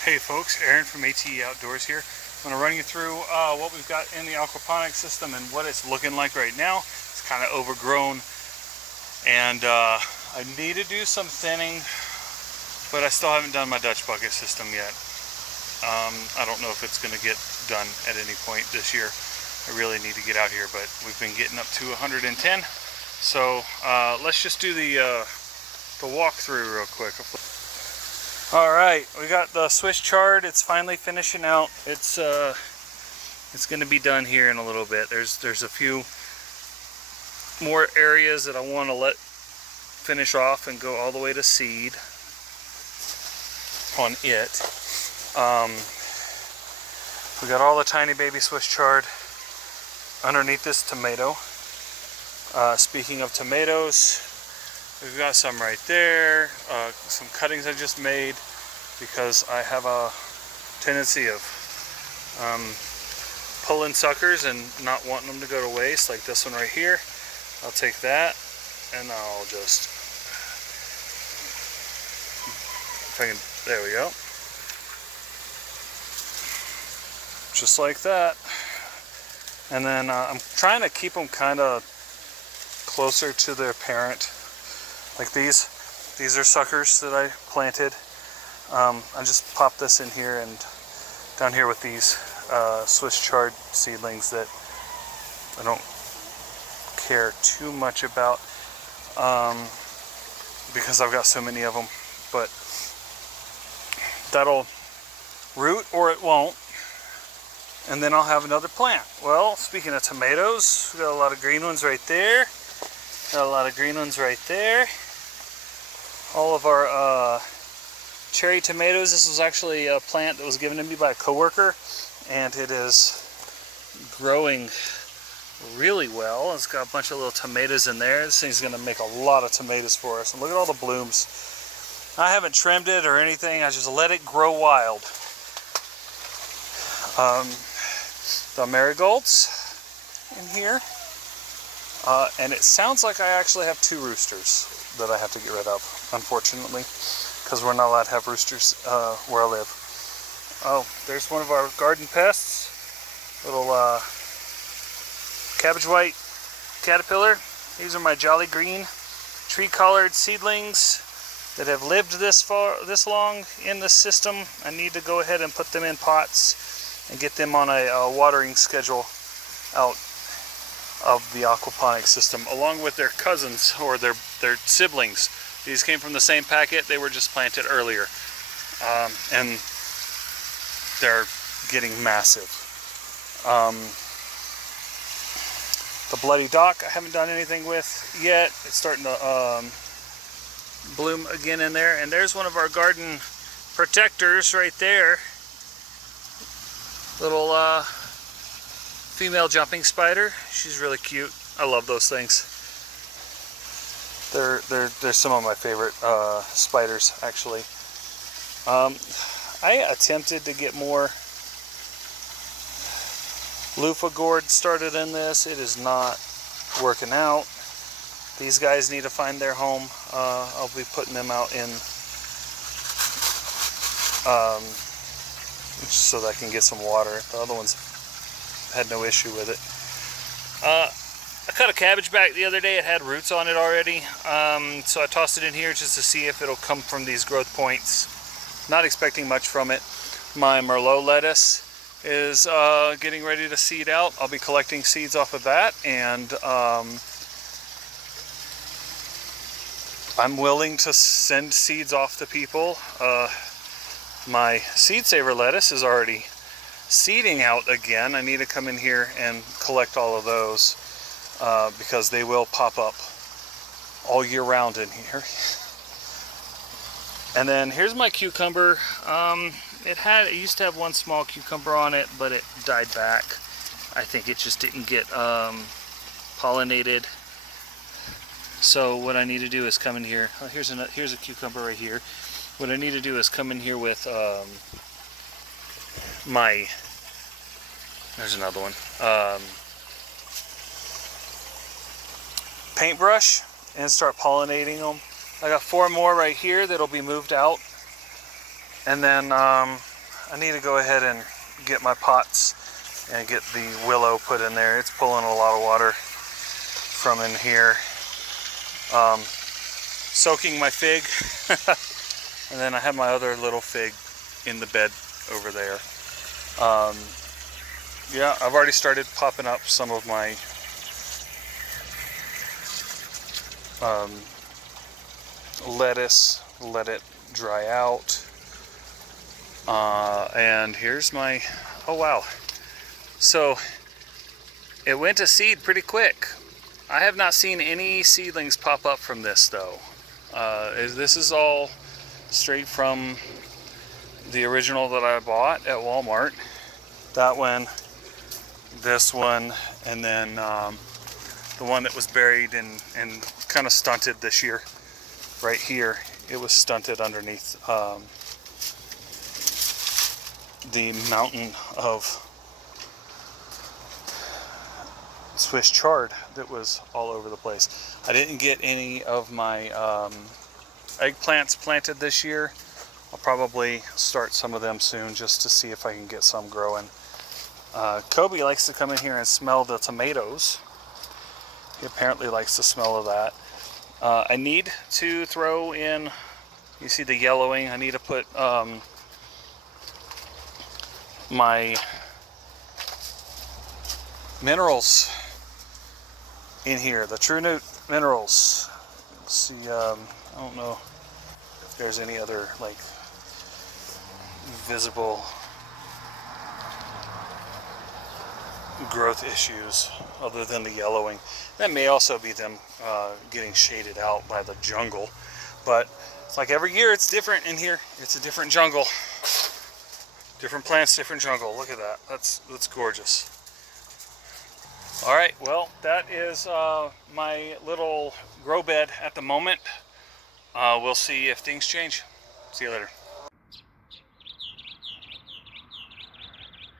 Hey folks, Aaron from A.T.E Outdoors here. I'm going to run you through what we've got in the aquaponics system and what it's looking like right now. It's kind of overgrown and I need to do some thinning, but I still haven't done my Dutch bucket system yet. I don't know if it's going to get done at any point this year. I really need to get out here, but we've been getting up to 110. So let's just do the walkthrough real quick. Alright, we got the Swiss chard. It's finally finishing out. It's going to be done here in a little bit. There's a few more areas that I want to let finish off and go all the way to seed on it. We got all the tiny baby Swiss chard underneath this tomato. Speaking of tomatoes, we've got some right there, some cuttings I just made because I have a tendency of pulling suckers and not wanting them to go to waste, like this one right here. I'll take that and I'll just, if I can, there we go. Just like that. And then I'm trying to keep them kind of closer to their parent. Like these are suckers that I planted. I just popped this in here and down here with these Swiss chard seedlings that I don't care too much about because I've got so many of them. But that'll root or it won't, and then I'll have another plant. Well, speaking of tomatoes, we got a lot of green ones right there. Got a lot of green ones right there. All of our cherry tomatoes. This was actually a plant that was given to me by a coworker, and it is growing really well. It's got a bunch of little tomatoes in there. This thing's going to make a lot of tomatoes for us. And look at all the blooms. I haven't trimmed it or anything. I just let it grow wild. The marigolds in here. And it sounds like I actually have 2 roosters that I have to get rid of, unfortunately, because we're not allowed to have roosters where I live. Oh, there's one of our garden pests, little cabbage white caterpillar. These are my jolly green tree-collared seedlings that have lived this long in the system. I need to go ahead and put them in pots and get them on a watering schedule out of the aquaponics system, along with their cousins or their siblings. These came from the same packet. They were just planted earlier, and they're getting massive. The bloody dock I haven't done anything with yet. It's starting to bloom again in there, and there's one of our garden protectors right there. Little female jumping spider. She's really cute. I love those things. They're some of my favorite spiders, actually. I attempted to get more loofah gourd started in this. It is not working out. These guys need to find their home. I'll be putting them out in so that I can get some water. The other ones had no issue with it. I cut a cabbage back the other day. It had roots on it already, so I tossed it in here just to see if it'll come from these growth points. Not expecting much from it. My Merlot lettuce is getting ready to seed out. I'll be collecting seeds off of that, and I'm willing to send seeds off to people. My seed saver lettuce is already seeding out again. I need to come in here and collect all of those because they will pop up all year round in here. And then here's my cucumber. It used to have one small cucumber on it, but it died back. I think it just didn't get pollinated. So what I need to do is come in here. Oh, here's a cucumber right here. What I need to do is come in here with there's another one, paintbrush, and start pollinating them. I got 4 more right here that'll be moved out, and then I need to go ahead and get my pots and get the willow put in there. It's pulling a lot of water from in here. Soaking my fig. And then I have my other little fig in the bed over there. Yeah, I've already started popping up some of my lettuce, let it dry out. And here's my, oh wow. So it went to seed pretty quick. I have not seen any seedlings pop up from this though. This is all straight from the original that I bought at Walmart. That one, this one, and then the one that was buried and kind of stunted this year. Right here, it was stunted underneath the mountain of Swiss chard that was all over the place. I didn't get any of my eggplants planted this year. I'll probably start some of them soon just to see if I can get some growing. Kobe likes to come in here and smell the tomatoes. He apparently likes the smell of that. I need to throw in, you see the yellowing, I need to put my minerals in here, the True Nut minerals. Let's see, I don't know if there's any other like visible growth issues other than the yellowing. That may also be them getting shaded out by the jungle, but it's like every year it's different in here. It's a different jungle, different plants, different jungle. Look at that. That's gorgeous. All right, well, that is my little grow bed at the moment. We'll see if things change. See you later.